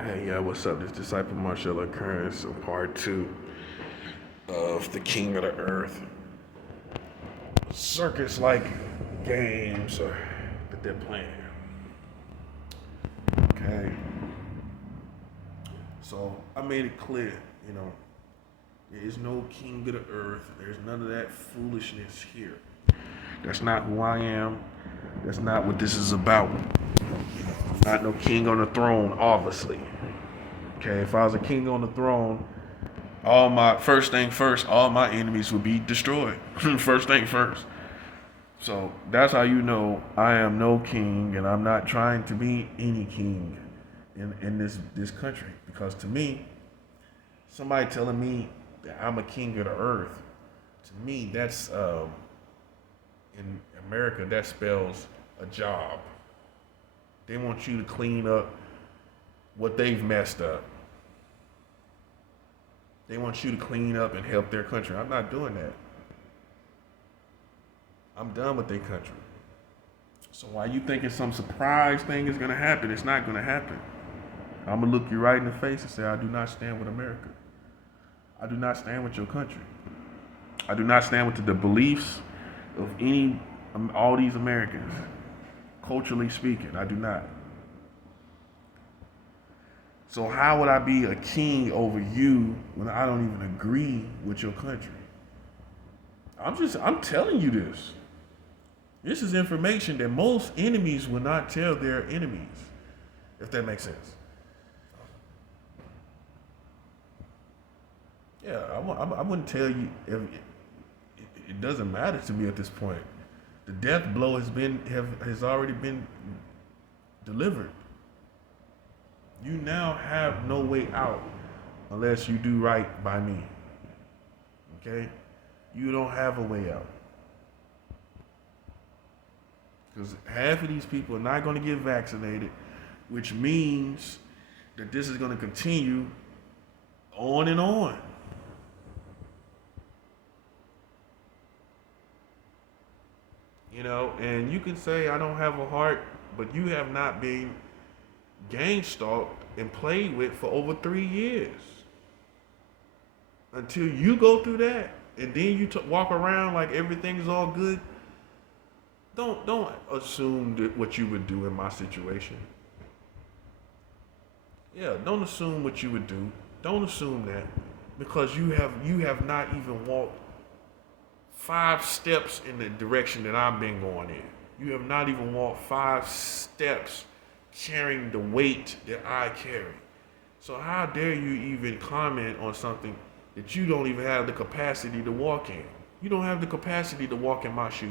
Hey, yeah, what's up? This Disciple Marshall Occurrence, part two of the King of the Earth. Circus-like games that they're playing. Okay. So I made it clear, there is no King of the Earth. There's none of that foolishness here. That's not who I am. That's not what this is about. I'm not no king on the throne, obviously. Okay, if I was a king on the throne, all my enemies would be destroyed. First thing first. So that's how you know I am no king, and I'm not trying to be any king in this country. Because to me, somebody telling me that I'm a king of the earth, to me that's in America that spells a job. They want you to clean up what they've messed up. They want you to clean up and help their country. I'm not doing that. I'm done with their country. So why you thinking some surprise thing is gonna happen? It's not gonna happen. I'm gonna look you right in the face and say, I do not stand with America. I do not stand with your country. I do not stand with the beliefs of all these Americans. Culturally speaking, I do not. So how would I be a king over you when I don't even agree with your country? I'm telling you this. This is information that most enemies will not tell their enemies, if that makes sense. Yeah, I wouldn't tell you if it doesn't matter to me at this point. The death blow has already been delivered. You now have no way out unless you do right by me. Okay? You don't have a way out. Because half of these people are not going to get vaccinated, which means that this is going to continue on and on. And you can say I don't have a heart, but you have not been gang stalked and played with for over 3 years. Until you go through that, and then you walk around like everything's all good. Don't assume that what you would do in my situation. Yeah, don't assume what you would do. Don't assume that, because you have not even walked 5 steps in the direction that I've been going in. You have not even walked 5 steps carrying the weight that I carry. So how dare you even comment on something that you don't even have the capacity to walk in? You don't have the capacity to walk in my shoes.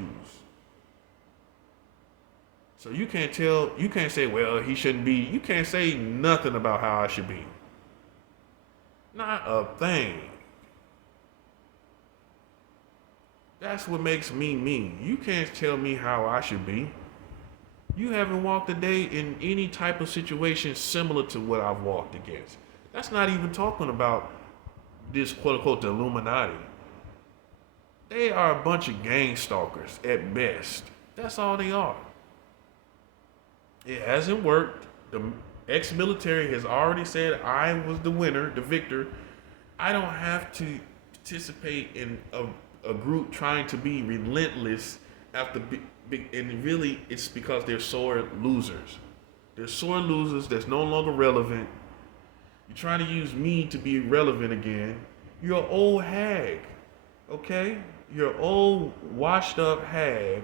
So you can't say, well, he shouldn't be. You can't say nothing about how I should be. Not a thing. That's what makes me me. You can't tell me how I should be. You haven't walked a day in any type of situation similar to what I've walked against. That's not even talking about this quote unquote the Illuminati. They are a bunch of gang stalkers at best. That's all they are. It hasn't worked. The ex-military has already said I was the winner, the victor. I don't have to participate in a group trying to be relentless after and really it's because they're sore losers. They're sore losers that's no longer relevant. You're trying to use me to be relevant again. You're an old hag, okay? You're an old washed up hag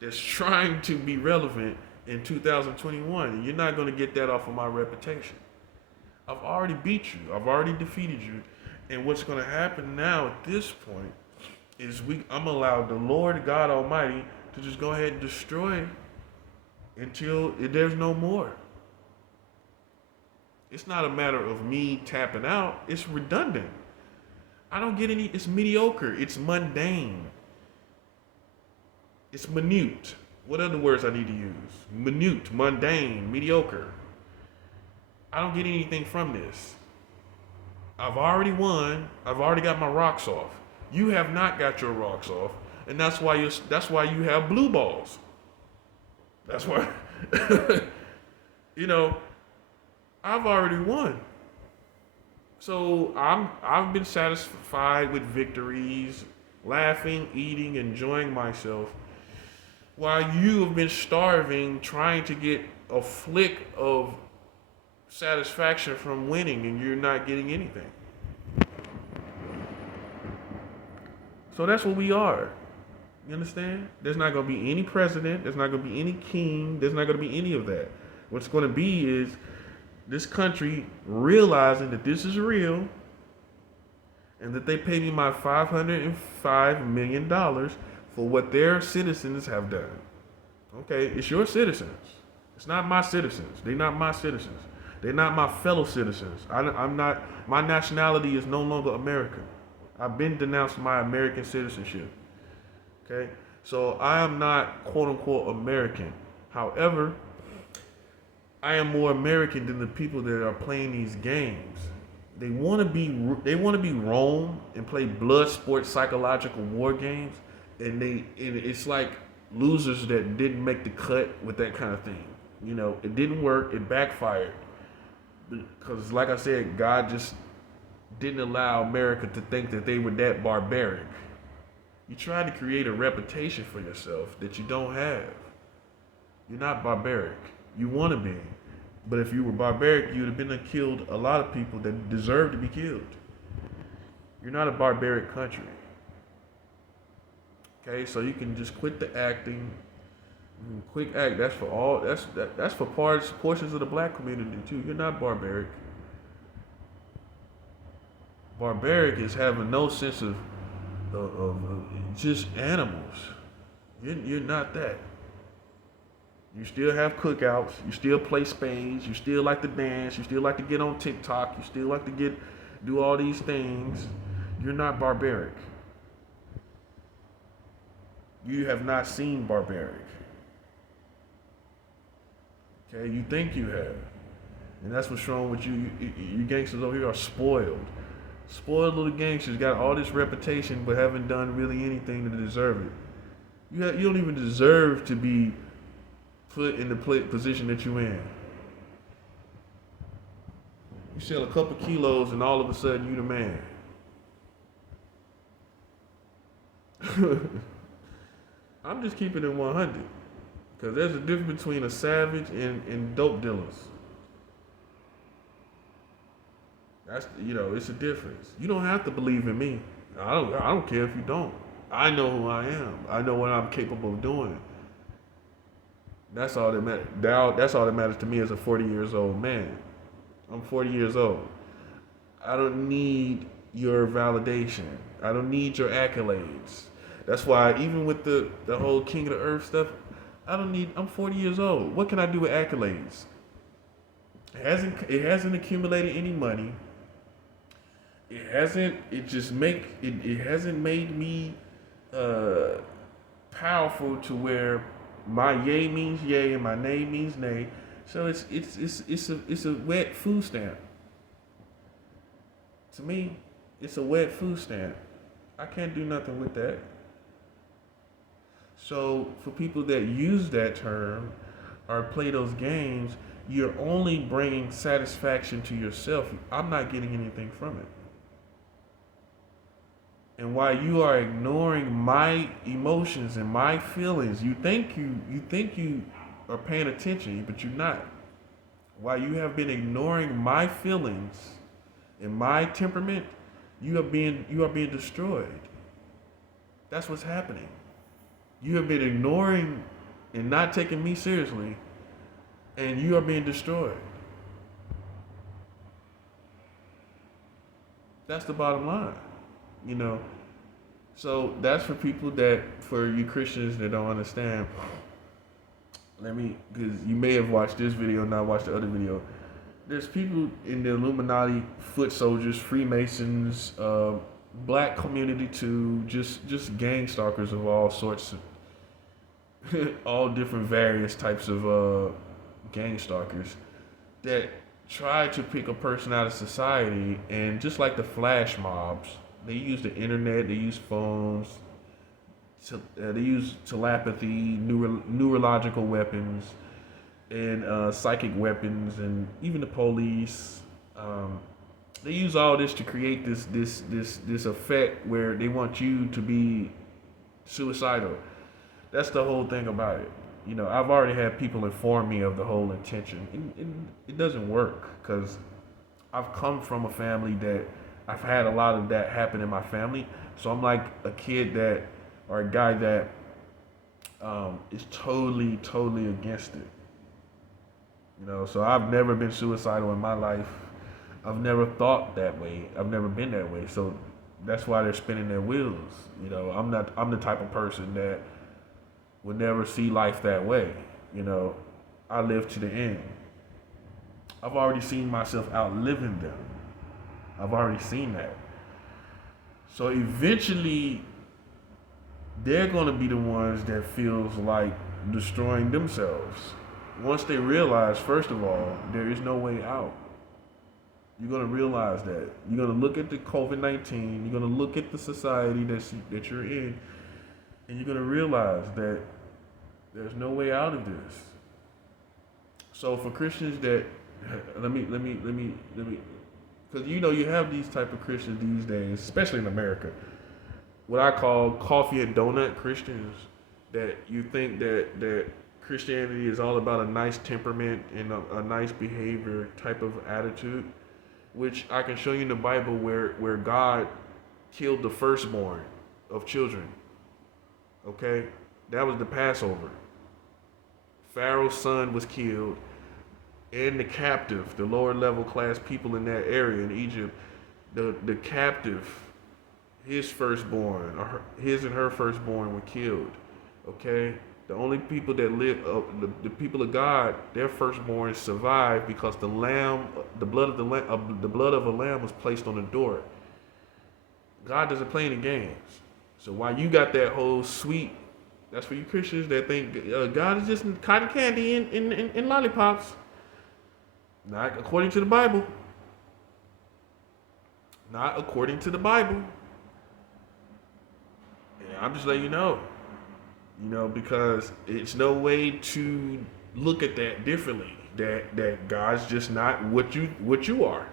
that's trying to be relevant in 2021. And you're not going to get that off of my reputation. I've already beat you. I've already defeated you. And what's going to happen now at this point is I'm allowed the Lord God Almighty to just go ahead and destroy until there's no more. It's not a matter of me tapping out. It's redundant. I don't get any. It's mediocre. It's mundane. It's minute. What other words I need to use? Minute, mundane, mediocre. I don't get anything from this. I've already won. I've already got my rocks off. You have not got your rocks off, and that's why you have blue balls. That's why, I've already won. So I've been satisfied with victories, laughing, eating, enjoying myself, while you have been starving, trying to get a flick of satisfaction from winning, and you're not getting anything. So that's what we are. You understand? There's not going to be any president. There's not going to be any king. There's not going to be any of that. What's going to be is this country realizing that this is real and that they pay me my $505 million for what their citizens have done. Okay, it's your citizens. It's not my citizens. They're not my citizens. They're not my fellow citizens. I'm not. My nationality is no longer American. I've been denounced my American citizenship. Okay, so I am not quote unquote American. However, I am more American than the people that are playing these games. They want to be. They want to be Rome and play blood sport psychological war games, and it's like losers that didn't make the cut with that kind of thing. You know, it didn't work. It backfired because, like I said, God just didn't allow America to think that they were that barbaric. You try to create a reputation for yourself that you don't have. You're not barbaric. You want to be. But if you were barbaric, you would have been and killed a lot of people that deserve to be killed. You're not a barbaric country. Okay, so you can just quit the acting. Quick act. That's for all. That's for portions of the black community too. You're not barbaric. Barbaric is having no sense of just animals. You're not that. You still have cookouts. You still play spades. You still like to dance. You still like to get on TikTok. You still like to do all these things. You're not barbaric. You have not seen barbaric. Okay, you think you have. And that's what's wrong with you. You gangsters over here are spoiled. Spoiled little gangsters got all this reputation but haven't done really anything to deserve it. You don't even deserve to be put in the position that you're in. You sell a couple kilos and all of a sudden you the man. I'm just keeping it 100. Because there's a difference between a savage and dope dealers. It's a difference. You don't have to believe in me. I don't care if you don't. I know who I am. I know what I'm capable of doing. That's all that matters. That's all that matters to me as a 40 years old man. I'm 40 years old. I don't need your validation. I don't need your accolades. That's why even with the whole King of the Earth stuff, I'm 40 years old. What can I do with accolades? It hasn't accumulated any money. It hasn't made me powerful to where my yay means yay and my nay means nay. So it's a wet food stamp. To me, it's a wet food stamp. I can't do nothing with that. So for people that use that term or play those games, you're only bringing satisfaction to yourself. I'm not getting anything from it. And while you are ignoring my emotions and my feelings, you think you are paying attention, but you're not. While you have been ignoring my feelings and my temperament, you are being destroyed. That's what's happening. You have been ignoring and not taking me seriously, and you are being destroyed. That's the bottom line. So that's for for you Christians that don't understand. Because you may have watched this video and not watched the other video. There's people in the Illuminati, foot soldiers, Freemasons, black community too, just gang stalkers of all sorts of, all different various types of gang stalkers that try to pick a person out of society, and just like the flash mobs, they use the internet, they use phones, they use telepathy, neurological weapons and psychic weapons, and even the police. They use all this to create this effect where they want you to be suicidal. That's the whole thing about it. I've already had people inform me of the whole intention. It doesn't work because I've come from a family that I've had a lot of that happen in my family. So I'm like a kid that, or a guy that is totally against it. So I've never been suicidal in my life. I've never thought that way. I've never been that way. So that's why they're spinning their wheels. I'm the type of person that would never see life that way. I live to the end. I've already seen myself outliving them. I've already seen that. So eventually, they're going to be the ones that feels like destroying themselves. Once they realize, first of all, there is no way out. You're going to realize that. You're going to look at the COVID-19. You're going to look at the society that you're in, and you're going to realize that there's no way out of this. So for Christians that, let me, because you have these type of Christians these days, especially in America, what I call coffee and donut Christians, that you think that Christianity is all about a nice temperament and a nice behavior type of attitude, which I can show you in the Bible where God killed the firstborn of children. Okay? That was the Passover. Pharaoh's son was killed, and the captive, the lower level class people in that area in Egypt, the captive, his firstborn, or his and her firstborn were killed. Okay? The only people that live, the people of God, their firstborn survived because the blood of a lamb was placed on the door. God doesn't play any games. So while you got that whole sweet, that's for you Christians that think God is just cotton candy and lollipops. Not according to the Bible. Not according to the Bible. And I'm just letting you know. Because it's no way to look at that differently. That God's just not what you are.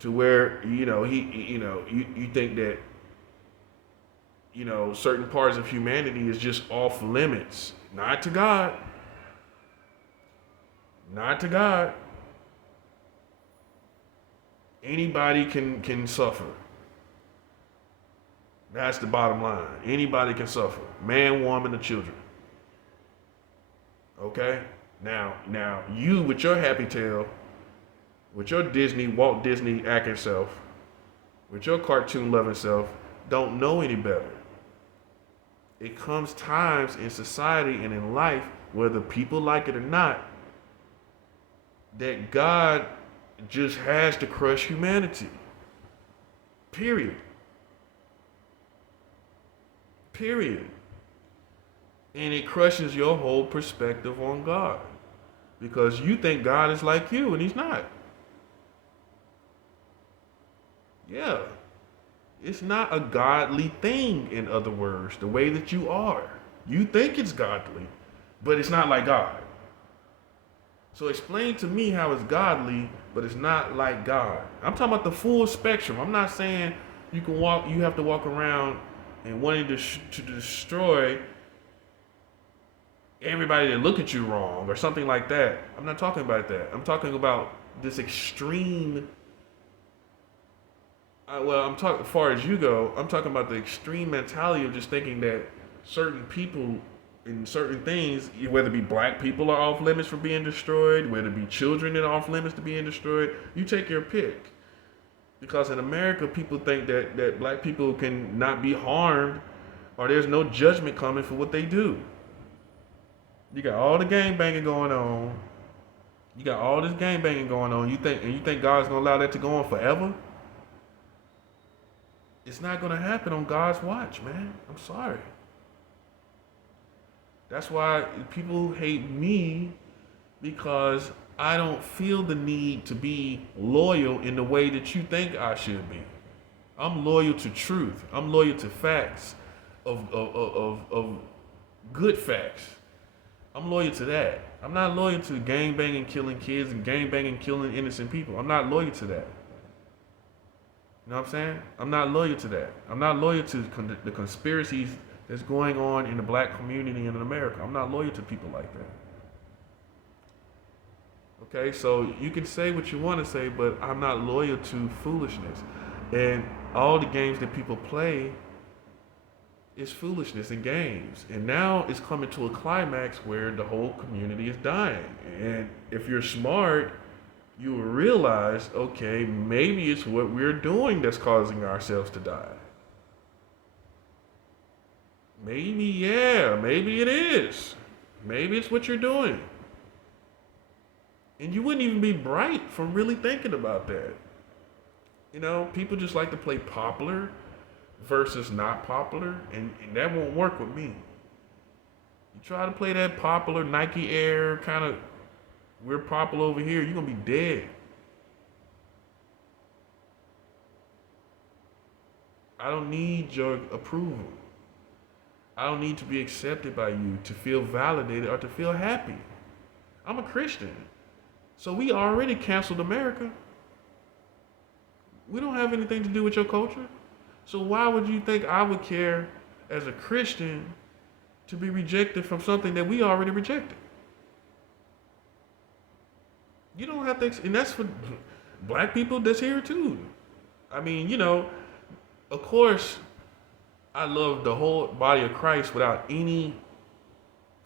To where you think that certain parts of humanity is just off limits. Not to God. Not to God. Anybody can suffer. That's the bottom line. Anybody can suffer. Man, woman, or children. Okay? Now, you with your happy tale, with your Walt Disney acting self, with your cartoon loving self, don't know any better. It comes times in society and in life, whether people like it or not, that God just has to crush humanity. Period. And it crushes your whole perspective on God. Because you think God is like you, and he's not. Yeah. It's not a godly thing, in other words, the way that you are. You think it's godly, but it's not like God. So explain to me how it's godly, but it's not like God. I'm talking about the full spectrum. I'm not saying you have to walk around and wanting to destroy everybody that look at you wrong or something like that. I'm not talking about that. I'm talking about this extreme. I'm talking as far as you go. I'm talking about the extreme mentality of just thinking that certain people and certain things, whether it be black people are off limits for being destroyed, whether it be children that are off limits to being destroyed. You take your pick. Because in America, people think that black people can not be harmed or there's no judgment coming for what they do. You got all the gang banging going on. You got all this gang banging going on. You think God's gonna allow that to go on forever? It's not gonna happen on God's watch, man. I'm sorry. That's why people hate me, because I don't feel the need to be loyal in the way that you think I should be. I'm loyal to truth. I'm loyal to facts of good facts. I'm loyal to that. I'm not loyal to gang banging, killing kids, and gang banging, killing innocent people. I'm not loyal to that. You know what I'm saying? I'm not loyal to that. I'm not loyal to the conspiracies that's going on in the black community in America. I'm not loyal to people like that. Okay, so you can say what you want to say, but I'm not loyal to foolishness. And all the games that people play is foolishness and games. And now it's coming to a climax where the whole community is dying. And if you're smart, you will realize, okay, maybe it's what we're doing that's causing ourselves to die. Maybe, yeah, maybe it is. Maybe it's what you're doing. And you wouldn't even be bright from really thinking about that. You know, people just like to play popular versus not popular, and that won't work with me. You try to play that popular Nike Air kind of, we're popular over here, you're going to be dead. I don't need your approval. I don't need to be accepted by you to feel validated or to feel happy. I'm a Christian. So we already canceled America. We don't have anything to do with your culture. So why would you think I would care as a Christian to be rejected from something that we already rejected? You don't have to, and that's for black people that's here too. I mean, you know, of course, I love the whole body of Christ without any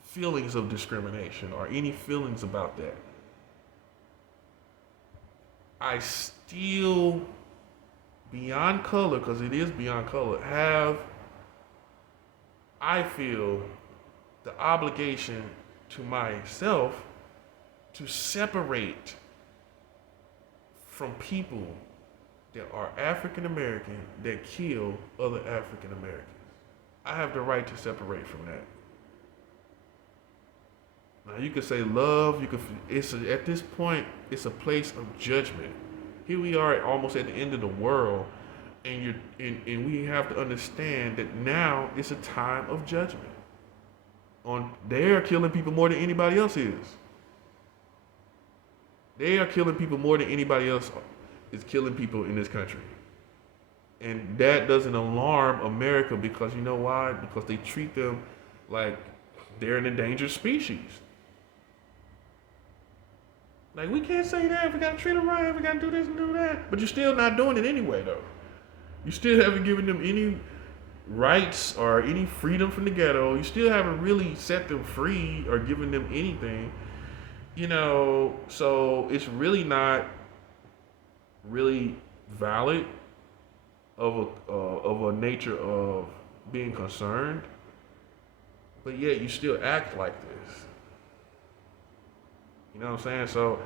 feelings of discrimination or any feelings about that. I still, beyond color, because it is beyond color, I feel the obligation to myself to separate from people that are African American that kill other African Americans. I have the right to separate from that. Now you could say love. At this point, it's a place of judgment. Here we are, almost at the end of the world, and we have to understand that now it's a time of judgment. They are killing people more than anybody else is. They are killing people more than anybody else is killing people in this country. And that doesn't alarm America, because you know why? Because they treat them like they're an endangered species. Like, we can't say that. We gotta treat them right. We gotta do this and do that. But you're still not doing it anyway, though. You still haven't given them any rights or any freedom from the ghetto. You still haven't really set them free or given them anything. You know, so it's really not really valid of a nature of being concerned, but yet you still act like this. You know what I'm saying? So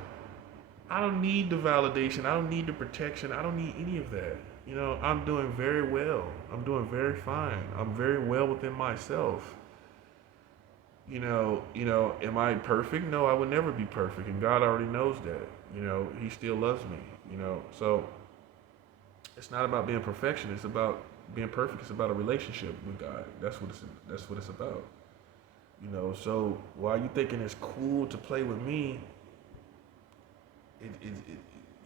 I don't need the validation. I don't need the protection. I don't need any of that. You know, I'm doing very well. I'm doing very fine. I'm very well within myself. You know, am I perfect? No, I would never be perfect, and God already knows that. You know, He still loves me. You know, so it's not about being perfection. It's about being perfect. It's about a relationship with God. That's what it's about. You know, so while you thinking it's cool to play with me,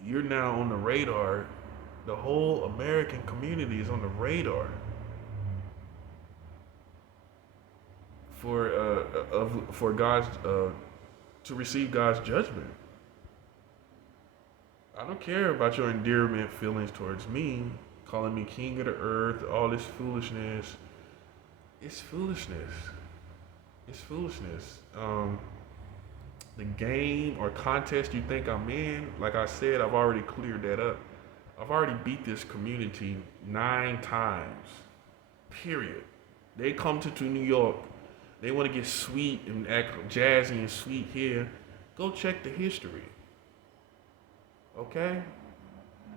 you're now on the radar. The whole American community is on the radar for God's to receive God's judgment. I don't care about your endearment feelings towards me, calling me king of the earth, all this foolishness. It's foolishness. It's foolishness. The game or contest you think I'm in, like I said, I've already cleared that up. I've already beat this community 9 times. Period. They come to New York. They want to get sweet and act jazzy and sweet here. Go check the history. Okay?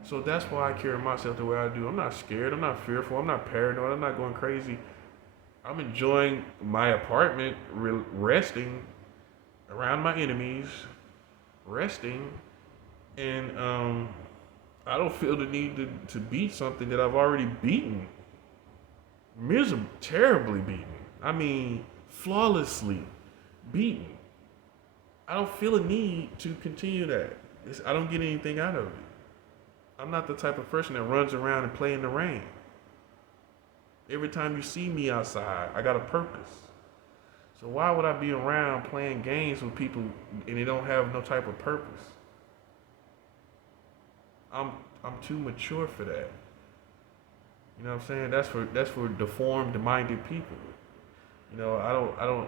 So that's why I carry myself the way I do. I'm not scared. I'm not fearful. I'm not paranoid. I'm not going crazy. I'm enjoying my apartment, resting around my enemies, resting, and I don't feel the need to beat something that I've already beaten. Terribly beaten. I mean, flawlessly beaten. I don't feel a need to continue that. I don't get anything out of it. I'm not the type of person that runs around and play in the rain. Every time you see me outside, I got a purpose. So why would I be around playing games with people and they don't have no type of purpose? I'm too mature for that. You know what I'm saying? That's for deformed minded people. You know, I don't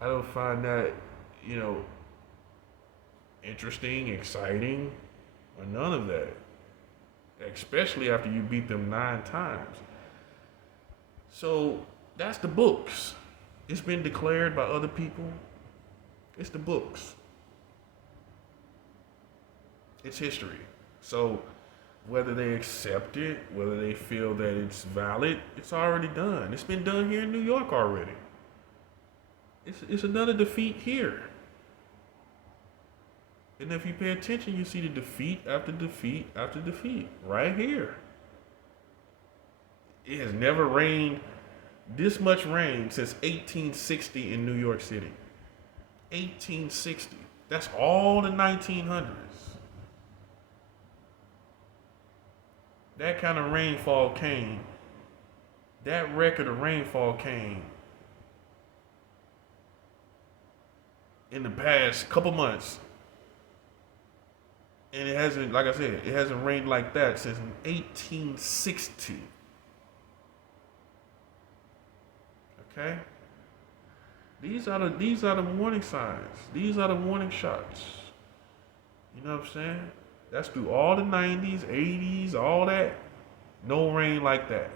I don't find that, you know, interesting, exciting, or none of that. Especially after you beat them 9 times. So that's the books. It's been declared by other people. It's the books. It's history. So whether they accept it, whether they feel that it's valid, it's already done. It's been done here in New York already. It's another defeat here. And if you pay attention, you see the defeat after defeat after defeat right here. It has never rained this much rain since 1860 in New York City. 1860. That's all the 1900s. That kind of rainfall came. That record of rainfall came in the past couple months. And it hasn't, like I said, it hasn't rained like that since 1860. Okay? These are the warning signs. These are the warning shots. You know what I'm saying? That's through all the 90s, 80s, all that. No rain like that.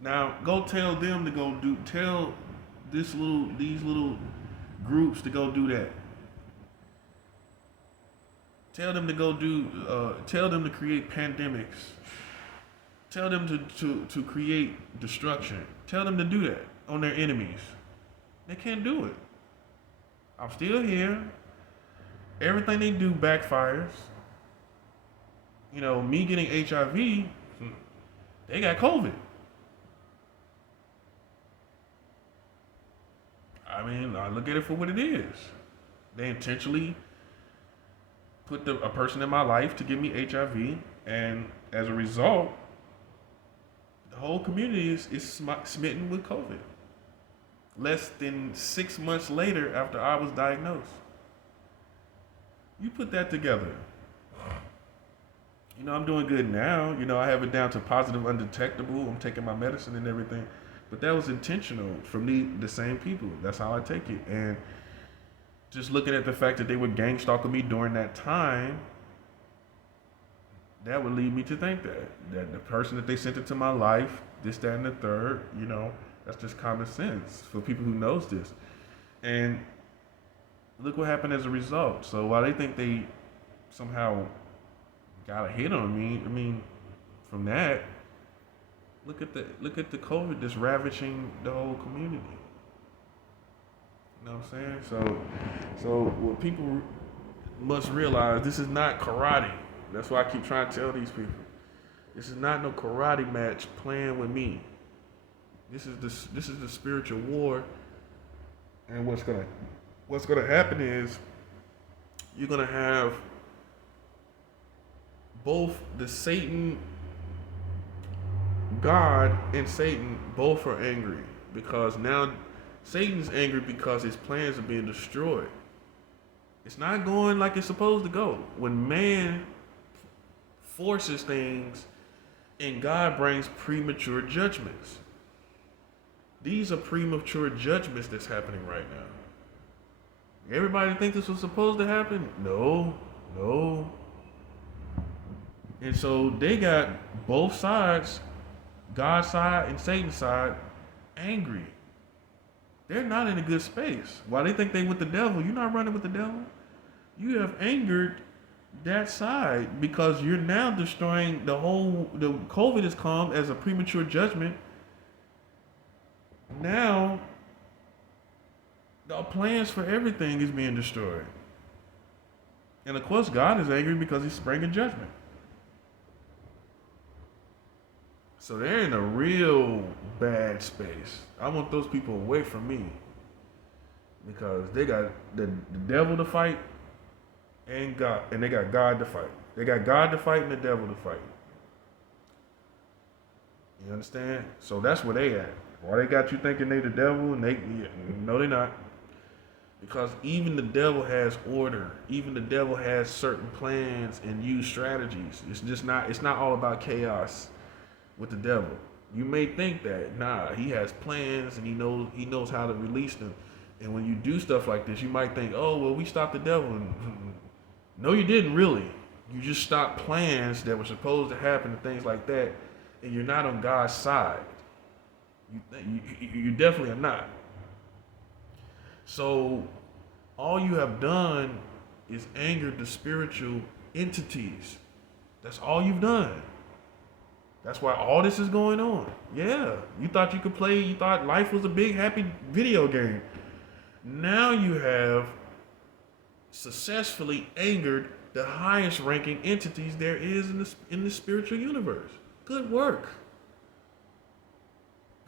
Now, go tell them to tell these little groups to go do that. Tell them to create pandemics. Tell them to create destruction. Tell them to do that on their enemies. They can't do it. I'm still here. Everything they do backfires. You know, me getting HIV, they got COVID. I mean, I look at it for what it is. They intentionally put a person in my life to give me HIV, and as a result, the whole community is smitten with COVID. Less than 6 months later after I was diagnosed. You put that together. You know, I'm doing good now. You know, I have it down to positive, undetectable. I'm taking my medicine and everything. But that was intentional from the same people. That's how I take it. And just looking at the fact that they were gang stalking me during that time, that would lead me to think that the person that they sent into my life, this, that, and the third, you know, that's just common sense for people who knows this. And look what happened as a result. So while they think they somehow got a hit on me, I mean, from that, look at the COVID that's ravaging the whole community. You know what I'm saying? So what people must realize, this is not karate. That's why I keep trying to tell these people. This is not no karate match playing with me. This is the spiritual war. And what's gonna happen is you're gonna have both the Satan, God, and Satan both are angry, because now Satan's angry because his plans are being destroyed. It's not going like it's supposed to go. When man forces things and God brings premature judgments. These are premature judgments that's happening right now. Everybody think this was supposed to happen? No. And so they got both sides, God's side and Satan's side, angry. They're not in a good space. While they think they with the devil, you're not running with the devil. You have angered that side because you're now destroying the COVID has come as a premature judgment. Now, the plans for everything is being destroyed. And of course, God is angry because he's bringing judgment. So they're in a real bad space. I want those people away from me because they got the devil to fight and God, and they got God to fight. They got God to fight and the devil to fight. You understand? So that's where they at. Why they got you thinking they the devil and no, they're not. Because even the devil has order. Even the devil has certain plans and use strategies. It's not all about chaos with the devil. You may think that, nah, he has plans and he knows how to release them. And when you do stuff like this, you might think, oh, well, we stopped the devil. No, you didn't really. You just stopped plans that were supposed to happen and things like that, and you're not on God's side. You definitely are not. So all you have done is angered the spiritual entities. That's all you've done. That's why all this is going on. Yeah, you thought you could play, you thought life was a big happy video game. Now you have successfully angered the highest ranking entities there is in the spiritual universe. Good work.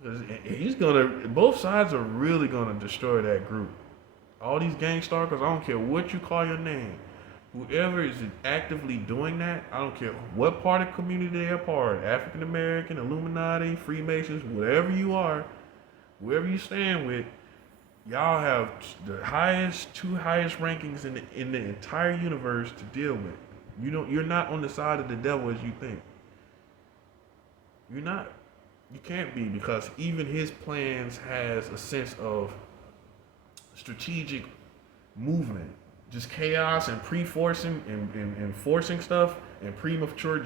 Because both sides are really gonna destroy that group. All these gang stalkers, I don't care what you call your name. Whoever is actively doing that, I don't care what part of the community they're part, African American, Illuminati, Freemasons, whatever you are, whoever you stand with, y'all have the two highest rankings in the entire universe to deal with. You're not on the side of the devil as you think. You're not. You can't be, because even his plans has a sense of strategic movement. Just chaos and pre-forcing and forcing stuff and premature